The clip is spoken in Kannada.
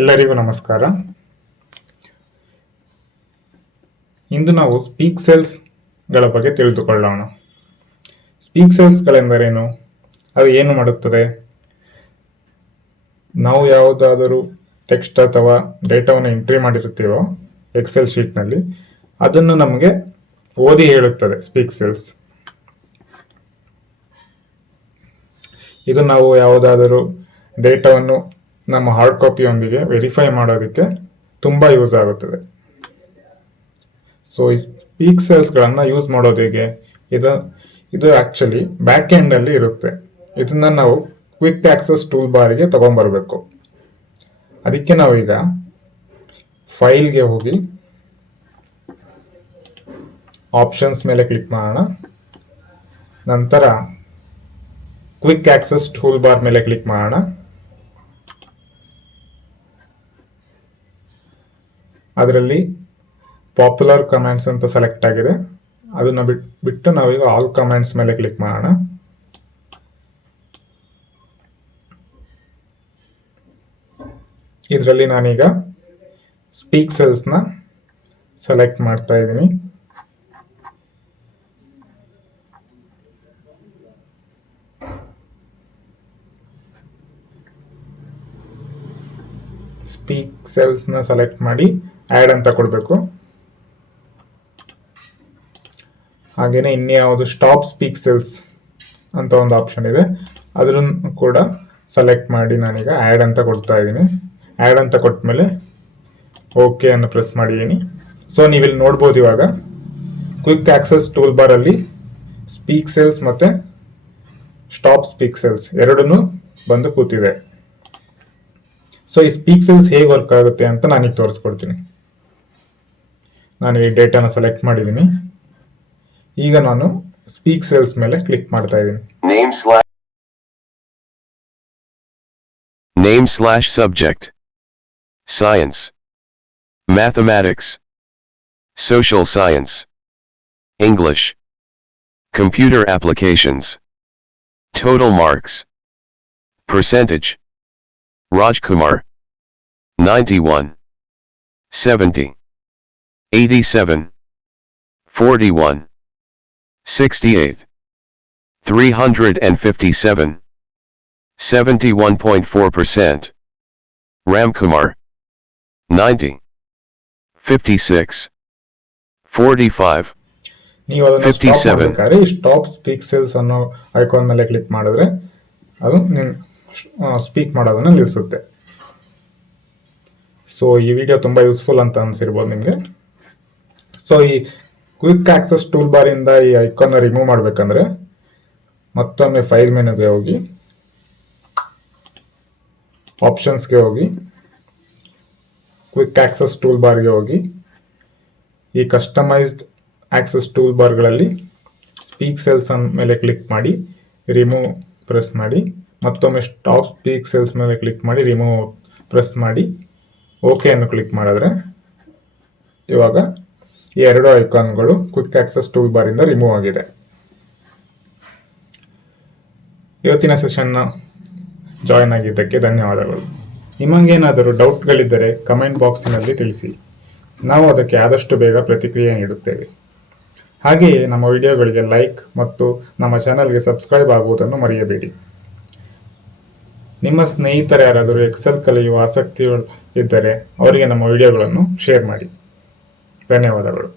ಎಲ್ಲರಿಗೂ ನಮಸ್ಕಾರ. ಇಂದು ನಾವು ಸ್ಪೀಕ್ ಸೆಲ್ಸ್ಗಳ ಬಗ್ಗೆ ತಿಳಿದುಕೊಳ್ಳೋಣ. ಸ್ಪೀಕ್ ಸೆಲ್ಸ್ಗಳೆಂದರೇನು? ಅದು ಏನು ಮಾಡುತ್ತದೆ? ನಾವು ಯಾವುದಾದರೂ ಟೆಕ್ಸ್ಟ್ ಅಥವಾ ಡೇಟಾವನ್ನು ಎಂಟ್ರಿ ಮಾಡಿರ್ತೀವೋ ಎಕ್ಸೆಲ್ ಶೀಟ್ನಲ್ಲಿ, ಅದನ್ನು ನಮಗೆ ಓದಿ ಹೇಳುತ್ತದೆ ಸ್ಪೀಕ್ ಸೆಲ್ಸ್. ಇದು ನಾವು ಯಾವುದಾದರೂ ಡೇಟಾವನ್ನು ನಮ್ಮ ಹಾರ್ಡ್ ಕಾಪಿಯೊಂದಿಗೆ ವೆರಿಫೈ ಮಾಡೋದಕ್ಕೆ ತುಂಬ ಯೂಸ್ ಆಗುತ್ತದೆ. ಸೊ ಈ ಸ್ಪೀಕ್ ಸೆಲ್ಸ್ಗಳನ್ನು ಯೂಸ್ ಮಾಡೋದು ಹೇಗೆ? ಇದು ಆಕ್ಚುಲಿ ಬ್ಯಾಕ್ ಎಂಡ್ ಅಲ್ಲಿ ಇರುತ್ತೆ. ಇದನ್ನ ನಾವು ಕ್ವಿಕ್ ಆಕ್ಸೆಸ್ ಟೂಲ್ ಬಾರಿಗೆ ತಗೊಂಡ್ಬರ್ಬೇಕು. ಅದಕ್ಕೆ ನಾವೀಗ ಫೈಲ್ಗೆ ಹೋಗಿ ಆಪ್ಷನ್ಸ್ ಮೇಲೆ ಕ್ಲಿಕ್ ಮಾಡೋಣ. ನಂತರ ಕ್ವಿಕ್ ಆಕ್ಸೆಸ್ ಟೂಲ್ ಬಾರ್ ಮೇಲೆ ಕ್ಲಿಕ್ ಮಾಡೋಣ. ಅದರಲ್ಲಿ ಪಾಪ್ಯುಲರ್ ಕಮೆಂಟ್ಸ್ ಅಂತ ಸೆಲೆಕ್ಟ್ ಆಗಿದೆ. ಅದನ್ನ ಬಿಟ್ಟು ನಾವೀಗ ಆಲ್ ಕಮೆಂಟ್ಸ್ ಮೇಲೆ ಕ್ಲಿಕ್ ಮಾಡೋಣ. ಇದರಲ್ಲಿ ನಾನೀಗ ಸ್ಪೀಕ್ ಸೆಲ್ಸ್ನ ಸೆಲೆಕ್ಟ್ ಮಾಡ್ತಾ ಇದ್ದೀನಿ. ಸ್ಪೀಕ್ ಸೆಲ್ಸ್ನ ಸೆಲೆಕ್ಟ್ ಮಾಡಿ ಆ್ಯಡ್ ಅಂತ ಕೊಡಬೇಕು. ಹಾಗೇನೆ ಇನ್ಯಾವುದು ಸ್ಟಾಪ್ ಸ್ಪೀಕ್ ಸೆಲ್ಸ್ ಅಂತ ಒಂದು ಆಪ್ಷನ್ ಇದೆ, ಅದನ್ನು ಕೂಡ ಸೆಲೆಕ್ಟ್ ಮಾಡಿ ನಾನೀಗ ಆ್ಯಡ್ ಅಂತ ಕೊಡ್ತಾ ಇದ್ದೀನಿ. ಆ್ಯಡ್ ಅಂತ ಕೊಟ್ಟ ಮೇಲೆ ಓಕೆ ಅನ್ನು ಪ್ರೆಸ್ ಮಾಡಿದ್ದೀನಿ. ಸೊ ನೀವಿಲ್ಲಿ ನೋಡ್ಬೋದು, ಇವಾಗ ಕ್ವಿಕ್ ಆಕ್ಸೆಸ್ ಟೂಲ್ ಬಾರ್ ಅಲ್ಲಿ ಸ್ಪೀಕ್ ಸೆಲ್ಸ್ ಮತ್ತೆ ಸ್ಟಾಪ್ ಸ್ಪೀಕ್ ಸೆಲ್ಸ್ ಎರಡನ್ನೂ ಬಂದು ಕೂತಿದೆ. ಸೊ ಈ ಸ್ಪೀಕ್ ಸೆಲ್ಸ್ ಹೇಗೆ ವರ್ಕ್ ಆಗುತ್ತೆ ಅಂತ ನಾನೀಗ ತೋರಿಸ್ಕೊಡ್ತೀನಿ. ನಾನು ಈ ಡೇಟಾನ ಸೆಲೆಕ್ಟ್ ಮಾಡಿದ್ದೀನಿ. ಈಗ ನಾನು ಸ್ಪೀಕ್ ಸೆಲ್ಸ್ ಮೇಲೆ ಕ್ಲಿಕ್ ಮಾಡ್ತಾ ಇದ್ದೀನಿ. Name/subject, science, mathematics, social science, English, computer applications, total marks, percentage, Rajkumar, 91, 70, 87, 41, 68, 357, 71.4%, Ramkumar, 90, 56, 45, ನೀವು ಅದನ್ನು 57. ಸ್ಟಾಪ್ ಸ್ಪೀಕ್ ಸೆಲ್ಸ್ ಅನ್ನೋ ಐಕಾನ್ ಮೇಲೆ ಕ್ಲಿಕ್ ಮಾಡಿದ್ರೆ ಅದು ಸ್ಪೀಕ್ ಮಾಡೋದನ್ನ ನಿಲ್ಲಿಸುತ್ತೆ. ಸೊ ಈ ವಿಡಿಯೋ ತುಂಬಾ ಯೂಸ್ಫುಲ್ ಅಂತ ಅನ್ಸಿರ್ಬೋದು ನಿಮಗೆ. ಸೊ ಈ ಕ್ವಿಕ್ ಆಕ್ಸೆಸ್ ಟೂಲ್ ಬಾರ್ ಇಂದ ಈ ಐಕಾನ್ ರಿಮೂವ್ ಮಾಡ್ಬೇಕಂದ್ರೆ ಮತ್ತೊಮ್ಮೆ ಫೈಲ್ ಮೆನುಗೆ ಹೋಗಿ ಆಪ್ಷನ್ಸ್ಗೆ ಹೋಗಿ ಕ್ವಿಕ್ ಆಕ್ಸೆಸ್ ಟೂಲ್ ಬಾರ್ಗೆ ಹೋಗಿ ಈ ಕಸ್ಟಮೈಸ್ಡ್ ಆಕ್ಸೆಸ್ ಟೂಲ್ ಬಾರ್ಗಳಲ್ಲಿ ಸ್ಪೀಕ್ ಸೆಲ್ಸ್ ಮೇಲೆ ಕ್ಲಿಕ್ ಮಾಡಿ ರಿಮೂವ್ ಪ್ರೆಸ್ ಮಾಡಿ, ಮತ್ತೊಮ್ಮೆ ಸ್ಟಾಪ್ ಸ್ಪೀಕ್ ಸೆಲ್ಸ್ ಮೇಲೆ ಕ್ಲಿಕ್ ಮಾಡಿ ರಿಮೂವ್ ಪ್ರೆಸ್ ಮಾಡಿ ಓಕೆ ಅನ್ನು ಕ್ಲಿಕ್ ಮಾಡಿದ್ರೆ ಇವಾಗ ಈ ಎರಡು ಐಕಾನ್ಗಳು ಕ್ವಿಕ್ ಆಕ್ಸೆಸ್ ಟೂಲ್ ಬಾರ್ ಇಂದ ರಿಮೂವ್ ಆಗಿದೆ. ಇವತ್ತಿನ ಸೆಷನ್ನ ಜಾಯಿನ್ ಆಗಿದ್ದಕ್ಕೆ ಧನ್ಯವಾದಗಳು. ನಿಮಗೇನಾದರೂ ಡೌಟ್ಗಳಿದ್ದರೆ ಕಮೆಂಟ್ ಬಾಕ್ಸ್ನಲ್ಲಿ ತಿಳಿಸಿ. ನಾವು ಅದಕ್ಕೆ ಆದಷ್ಟು ಬೇಗ ಪ್ರತಿಕ್ರಿಯೆ ನೀಡುತ್ತೇವೆ. ಹಾಗೆಯೇ ನಮ್ಮ ವಿಡಿಯೋಗಳಿಗೆ ಲೈಕ್ ಮತ್ತು ನಮ್ಮ ಚಾನಲ್ಗೆ ಸಬ್ಸ್ಕ್ರೈಬ್ ಆಗುವುದನ್ನು ಮರೆಯಬೇಡಿ. ನಿಮ್ಮ ಸ್ನೇಹಿತರು ಯಾರಾದರೂ ಎಕ್ಸೆಲ್ ಕಲಿಯುವ ಆಸಕ್ತಿ ಇದ್ದರೆ ಅವರಿಗೆ ನಮ್ಮ ವಿಡಿಯೋಗಳನ್ನು ಶೇರ್ ಮಾಡಿ. ಧನ್ಯವಾದಗಳು.